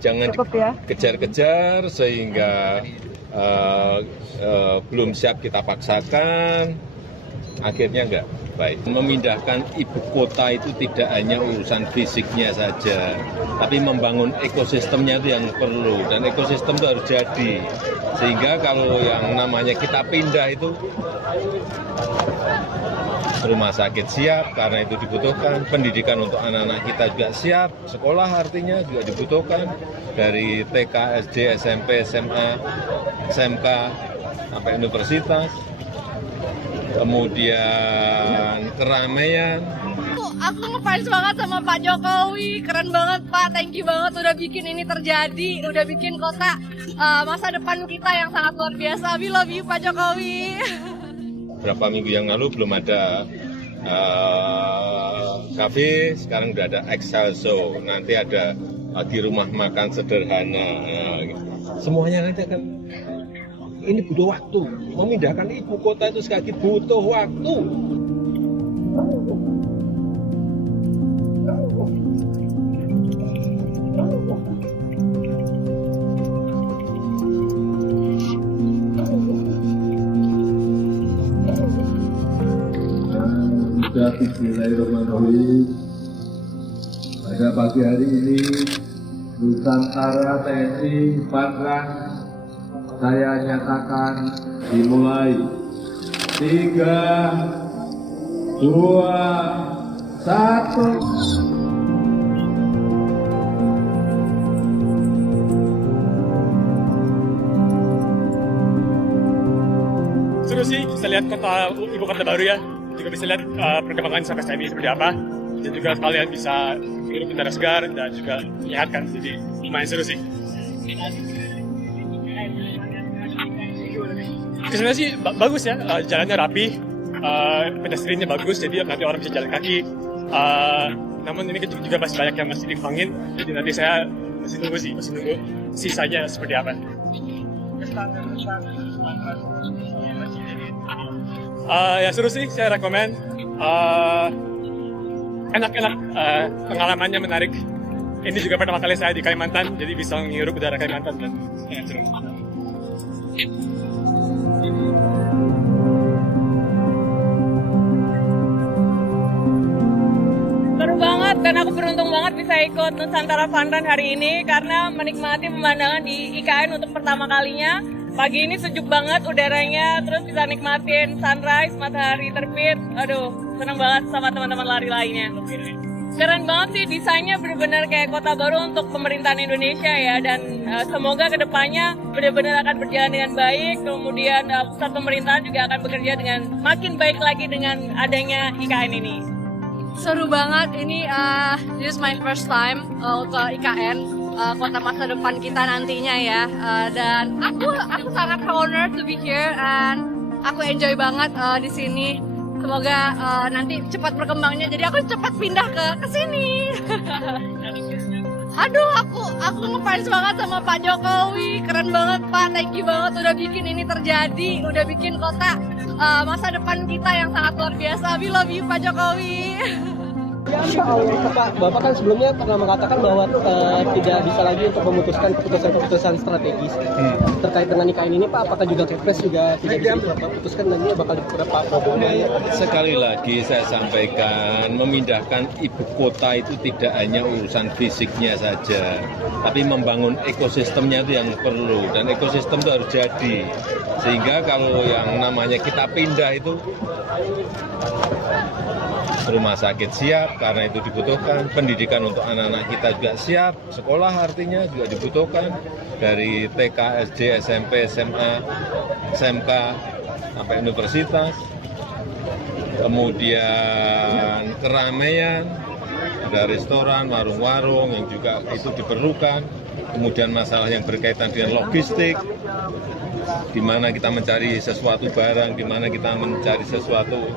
jangan kejar-kejar sehingga belum siap kita paksakan, akhirnya nggak baik. Memindahkan ibu kota itu tidak hanya urusan fisiknya saja, tapi membangun ekosistemnya itu yang perlu, dan ekosistem itu harus jadi. Sehingga kalau yang namanya kita pindah itu, rumah sakit siap karena itu dibutuhkan, pendidikan untuk anak-anak kita juga siap, sekolah artinya juga dibutuhkan, dari TK, SD, SMP, SMA, SMK, sampai universitas, kemudian keramaian. Aku ngefans banget sama Pak Jokowi, keren banget Pak, thank you banget udah bikin ini terjadi, udah bikin kota masa depan kita yang sangat luar biasa. We love you Pak Jokowi. Berapa minggu yang lalu belum ada kafe, sekarang udah ada Excelso, nanti ada di rumah makan sederhana. Semuanya nanti akan, ini butuh waktu. Memindahkan ibu kota itu sekali lagi butuh waktu. Bismillahirrahmanirrahim. Pada pagi hari ini, Nusantara TNI Pangkang saya nyatakan dimulai. 3, 2, 1. Seru sih, bisa lihat ibu kota baru ya. Juga bisa lihat perkembangan sampai saat ini seperti apa. Dan juga kalian bisa hirup udara segar dan juga menyehatkan. Jadi lumayan seru sih. Sebenarnya sih bagus ya, jalannya rapi, pedestriannya bagus, jadi nanti orang bisa jalan kaki. Namun ini juga masih banyak yang masih dikembangin, jadi nanti saya masih nunggu sisanya seperti apa. Ya seru sih, saya rekomen. Enak-enak, pengalamannya menarik. Ini juga pertama kali saya di Kalimantan, jadi bisa menghirup udara Kalimantan dan seru. Seru banget, dan aku beruntung banget bisa ikut Nusantara Fun Run hari ini karena menikmati pemandangan di IKN untuk pertama kalinya. Pagi ini sejuk banget udaranya, terus bisa nikmatin sunrise, matahari terbit. Aduh, seneng banget sama teman-teman lari lainnya. Keren banget sih, desainnya benar-benar kayak kota baru untuk pemerintahan Indonesia ya. Dan semoga kedepannya benar-benar akan berjalan dengan baik. Kemudian pusat pemerintahan juga akan bekerja dengan makin baik lagi dengan adanya IKN ini. Seru banget, ini this is my first time ke IKN. Kota masa depan kita nantinya ya, dan aku sangat honored to be here, and aku enjoy banget di sini. Semoga nanti cepat berkembangnya, jadi aku cepat pindah ke sini. Aduh, aku ngefans banget sama Pak Jokowi, keren banget Pak, thank you banget udah bikin ini terjadi, udah bikin kota masa depan kita yang sangat luar biasa. We love you Pak Jokowi. Pak, Bapak kan sebelumnya pernah mengatakan bahwa tidak bisa lagi untuk memutuskan keputusan-keputusan strategis terkait dengan IKN ini, Pak. Apakah juga Kepres juga tidak bisa diputuskan dan ini bakal diputuskan Pak Prabowo? Sekali lagi saya sampaikan, memindahkan ibu kota itu tidak hanya urusan fisiknya saja, tapi membangun ekosistemnya itu yang perlu, dan ekosistem itu harus jadi. Sehingga kalau yang namanya kita pindah itu, rumah sakit siap karena itu dibutuhkan, pendidikan untuk anak-anak kita juga siap, sekolah artinya juga dibutuhkan, dari TK, SD, SMP, SMA, SMK, sampai universitas, kemudian keramaian, ada restoran, warung-warung yang juga itu diperlukan, kemudian masalah yang berkaitan dengan logistik, di mana kita mencari sesuatu barang, di mana kita mencari sesuatu,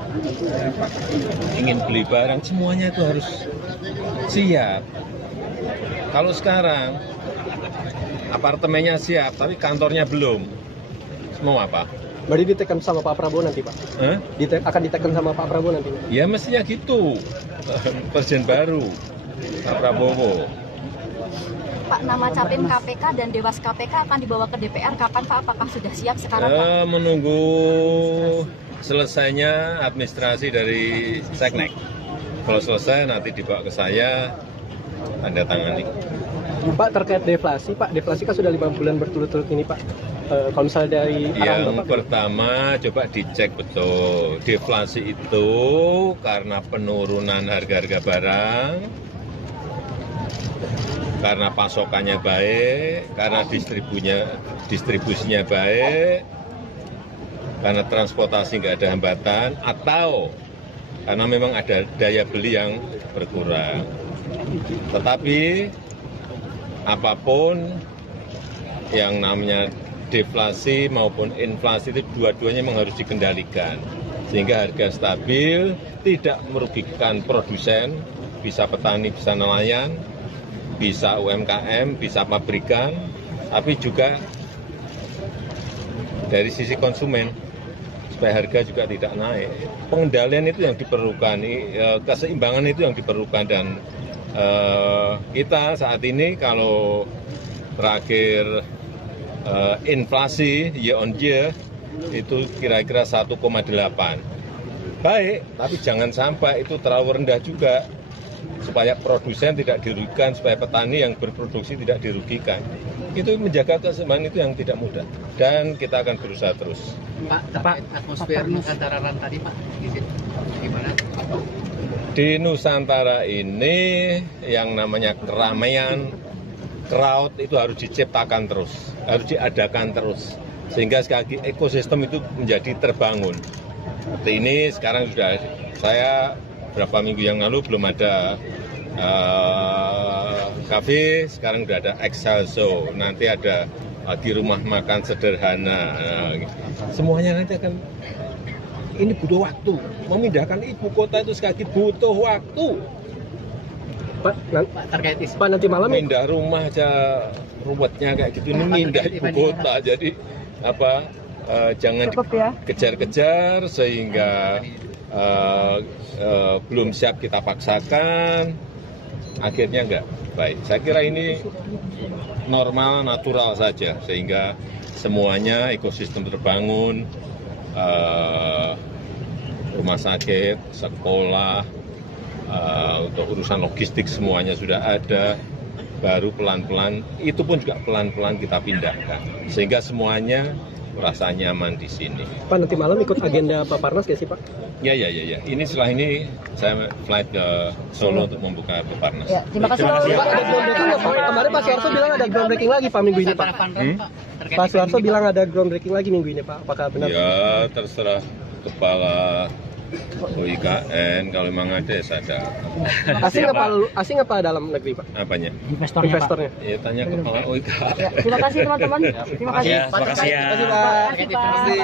ingin beli barang, semuanya itu harus siap. Kalau sekarang apartemennya siap, tapi kantornya belum, mau apa? Berarti ditekan sama Pak Prabowo nanti, Pak? Akan ditekan sama Pak Prabowo nanti? Ya mestinya gitu, presiden baru, Pak Prabowo. Pak, nama Capim KPK dan Dewas KPK akan dibawa ke DPR kapan Pak? Apakah sudah siap sekarang Pak? Menunggu selesainya administrasi dari Seknek. Kalau selesai nanti dibawa ke saya, tanda tangani. Pak, terkait deflasi, Pak, deflasi kan sudah 5 bulan berturut-turut ini, Pak. Kalau misalnya dari Yang pertama, coba dicek betul. Deflasi itu karena penurunan harga-harga barang, karena pasokannya baik, karena distribusinya baik, karena transportasi nggak ada hambatan, atau karena memang ada daya beli yang berkurang. Tetapi apapun yang namanya deflasi maupun inflasi itu dua-duanya memang harus dikendalikan. Sehingga harga stabil, tidak merugikan produsen, bisa petani, bisa nelayan, bisa UMKM, bisa pabrikan, tapi juga dari sisi konsumen, supaya harga juga tidak naik. Pengendalian itu yang diperlukan, keseimbangan itu yang diperlukan, dan kita saat ini kalau terakhir inflasi year on year itu kira-kira 1,8. Baik, tapi jangan sampai itu terlalu rendah juga, supaya produsen tidak dirugikan, supaya petani yang berproduksi tidak dirugikan. Itu menjaga keseimbangan itu yang tidak mudah, dan kita akan berusaha terus. Pak, atmosfer Nusantara tadi Pak, gimana? Di Nusantara ini yang namanya keramaian, crowd itu harus diciptakan terus, harus diadakan terus, sehingga sekali lagi ekosistem itu menjadi terbangun. Seperti ini sekarang sudah, saya berapa minggu yang lalu belum ada kafe, sekarang sudah ada Excelso, nanti ada di rumah makan sederhana. Semuanya nanti akan, ini butuh waktu. Memindahkan ibu kota itu sekali lagi butuh waktu. Pak, Terkait isu Pak, nanti malam Pindah rumah aja ruwetnya kayak gitu, ini mindah ibu kota. Jadi jangan dikejar-kejar sehingga belum siap kita paksakan, akhirnya enggak baik. Saya kira ini normal, natural saja, sehingga semuanya ekosistem terbangun, rumah sakit, sekolah, untuk urusan logistik semuanya sudah ada, baru pelan-pelan, itu pun juga pelan-pelan kita pindahkan, sehingga semuanya merasa nyaman di sini. Pak, nanti malam ikut agenda Paparnas nggak sih, Pak? Ya. Ini setelah ini saya flight ke Solo untuk membuka Peparnas. Ya, terima kasih Pak. Pak, ada groundbreaking nggak, Pak? Kemarin Pak Suharto bilang ada groundbreaking lagi, Pak, minggu ini, Pak. Pak Suharto bilang ada groundbreaking lagi minggu ini, Pak. Apakah benar? Ya, terserah kepala UIKN, kalau memang ada ya sadar. Asing apa dalam negeri, Pak? Apanya? Investornya. Ya tanya kepala UIKN. Terima kasih teman-teman. Terima kasih. Terima kasih ya. Terima kasih, Pak.